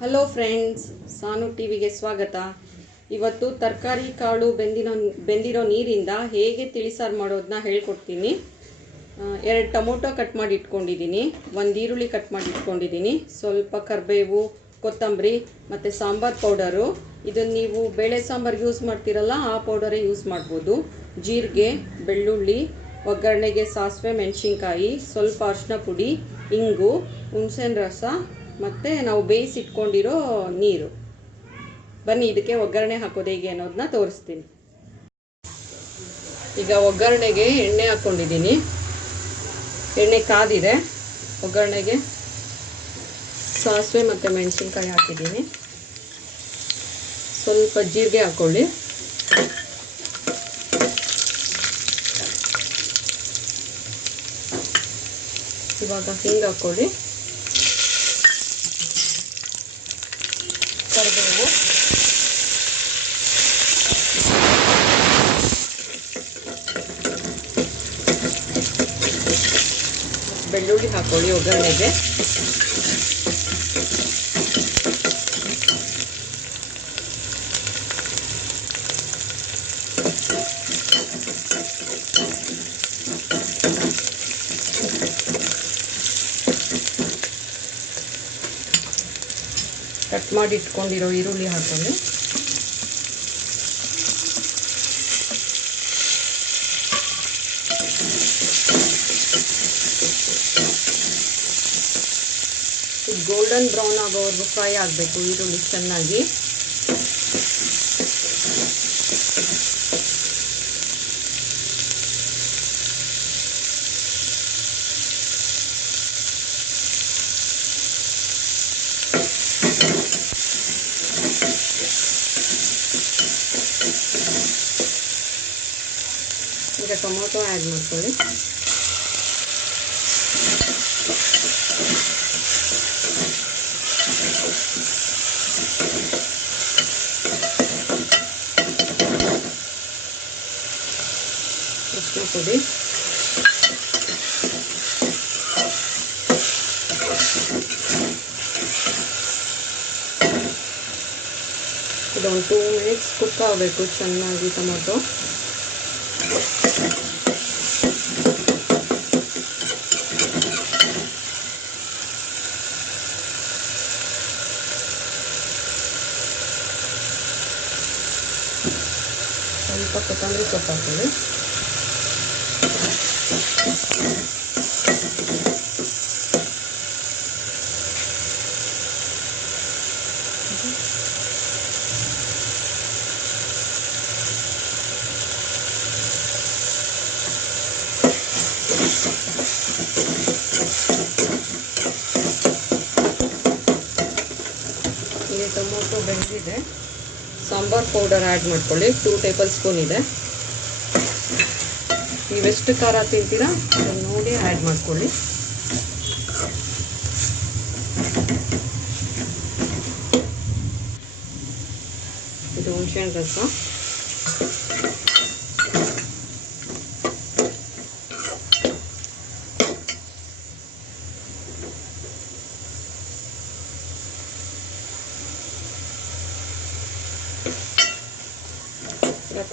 Hello friends, ಸಾನು ಟಿವಿಗೆ ಸ್ವಾಗತ. ಇವತ್ತು ತರಕಾರಿ ಕಾಳು ಬೆಂದಿರೋ ನೀರಿಂದ ಹೇಗೆ ತಿಳಿಸಾರು ಮಾಡೋದನ್ನ ಹೇಳ್ಕೊಡ್ತೀನಿ. 2 ಟೊಮೊಟೊ ಕಟ್ ಮಾಡಿ ಇಟ್ಕೊಂಡಿದ್ದೀನಿ, 1 ಈರುಳ್ಳಿ ಕಟ್ ಮಾಡಿ ಇಟ್ಕೊಂಡಿದ್ದೀನಿ, ಸ್ವಲ್ಪ ಕರಿಬೇವು, ಕೊತ್ತಂಬರಿ ಮತ್ತು ಸಾಂಬಾರು ಪೌಡರು. ಇದನ್ನು ನೀವು ಬೇಳೆ ಸಾಂಬಾರಿಗೆ ಯೂಸ್ ಮಾಡ್ತೀರಲ್ಲ, ಆ ಪೌಡರೇ ಯೂಸ್ ಮಾಡ್ಬೋದು. ಜೀರಿಗೆ, ಬೆಳ್ಳುಳ್ಳಿ, ಒಗ್ಗರಣೆಗೆ ಸಾಸಿವೆ, ಮೆಣಸಿನ್ಕಾಯಿ, ಸ್ವಲ್ಪ ಅರಿಶಿನ ಪುಡಿ, ಇಂಗು, ಹುಣಸೆಹಣ್ಣು ರಸ ಮತ್ತು ನಾವು ಬೇಯಿಸಿಟ್ಕೊಂಡಿರೋ ನೀರು. ಬನ್ನಿ ಇದಕ್ಕೆ ಒಗ್ಗರಣೆ ಹಾಕೋದು ಹೇಗೆ ಅನ್ನೋದನ್ನ ತೋರಿಸ್ತೀನಿ. ಈಗ ಒಗ್ಗರಣೆಗೆ ಎಣ್ಣೆ ಹಾಕ್ಕೊಂಡಿದ್ದೀನಿ. ಎಣ್ಣೆ ಕಾದಿದೆ. ಒಗ್ಗರಣೆಗೆ ಸಾಸಿವೆ ಮತ್ತು ಮೆಣಸಿನ್ಕಾಯಿ ಹಾಕಿದ್ದೀನಿ. ಸ್ವಲ್ಪ ಜೀರಿಗೆ ಹಾಕ್ಕೊಳ್ಳಿ. ಇವಾಗ ಹಿಂಗೆ ಹಾಕ್ಕೊಳ್ಳಿ. ಕರಿಬೇವು, ಬೆಳ್ಳುಳ್ಳಿ ಹಾಕೊಳ್ಳಿ ಒಗ್ಗರಣೆಗೆ. ಕಟ್ ಮಾಡಿ ಇಟ್ಕೊಂಡಿರೋ ಈರುಳ್ಳಿ ಹಾಕೊಳ್ಳಿ. ಗೋಲ್ಡನ್ ಬ್ರೌನ್ ಆಗೋವರೆಗೂ ಫ್ರೈ ಆಗಬೇಕು ಈರುಳ್ಳಿ ಚೆನ್ನಾಗಿ. ಈಗ ಟೊಮೊಟೊ ಆ್ಯಡ್ ಮಾಡ್ಕೊಳ್ಳಿ. ಅರಿಶಿನ ಪುಡಿ, ಇದೊಂದು 2 ಮಿನಿಟ್ಸ್ ಕುಕ್ ಆಗಬೇಕು ಚೆನ್ನಾಗಿ ಟೊಮೊಟೊ. ಸ್ವಲ್ಪ ಕೊತ್ತಂಬರಿ ಸೊಪ್ಪು ಹಾಕೊಳ್ಳಿ. ಇಲ್ಲಿ ಟೊಮೊಟೊ ಬೆಂದಿದೆ. ಸಾಂಬಾರು ಪೌಡರ್ ಆ್ಯಡ್ ಮಾಡ್ಕೊಳ್ಳಿ. 2 ಟೇಬಲ್ ಸ್ಪೂನ್ ಇದೆ. ನೀವೆಷ್ಟು ಖಾರ ತಿಂತೀರಾ ಅದನ್ನು ನೋಡಿ ಆ್ಯಡ್ ಮಾಡ್ಕೊಳ್ಳಿ. ಇದು ಹುಣಸೆಹಣ್ಣು ರಸ.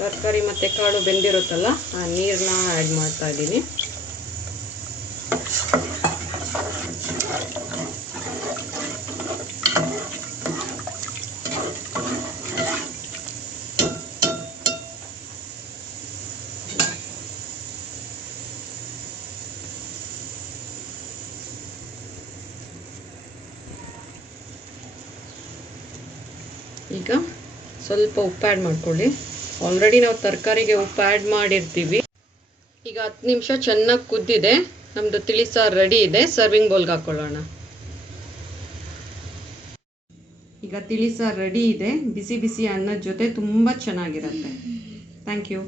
ತರಕಾರಿ ಮತ್ತು ಕಾಳು ಬೆಂದಿರುತ್ತಲ್ಲ, ಆ ನೀರನ್ನ ಆ್ಯಡ್ ಮಾಡ್ತಾ ಇದ್ದೀನಿ. ಈಗ ಸ್ವಲ್ಪ ಉಪ್ಪು ಆ್ಯಡ್ ಮಾಡ್ಕೊಳ್ಳಿ. ಆಲ್ರೆಡಿ ನಾವು ತರಕಾರಿಗೆ ಉಪ್ಪು ಆ್ಯಡ್ ಮಾಡಿರ್ತೀವಿ. ಈಗ 10 ನಿಮಿಷ ಚೆನ್ನಾಗಿ ಕುದ್ದಿದೆ. ನಮ್ಮದು ತಿಳಿಸಾರು ರೆಡಿ ಇದೆ. ಸರ್ವಿಂಗ್ ಬೌಲ್ಗೆ ಹಾಕ್ಕೊಳ್ಳೋಣ. ಈಗ ತಿಳಿಸಾರು ರೆಡಿ ಇದೆ. ಬಿಸಿ ಬಿಸಿ ಅನ್ನದ ಜೊತೆ ತುಂಬ ಚೆನ್ನಾಗಿರುತ್ತೆ. Thank you.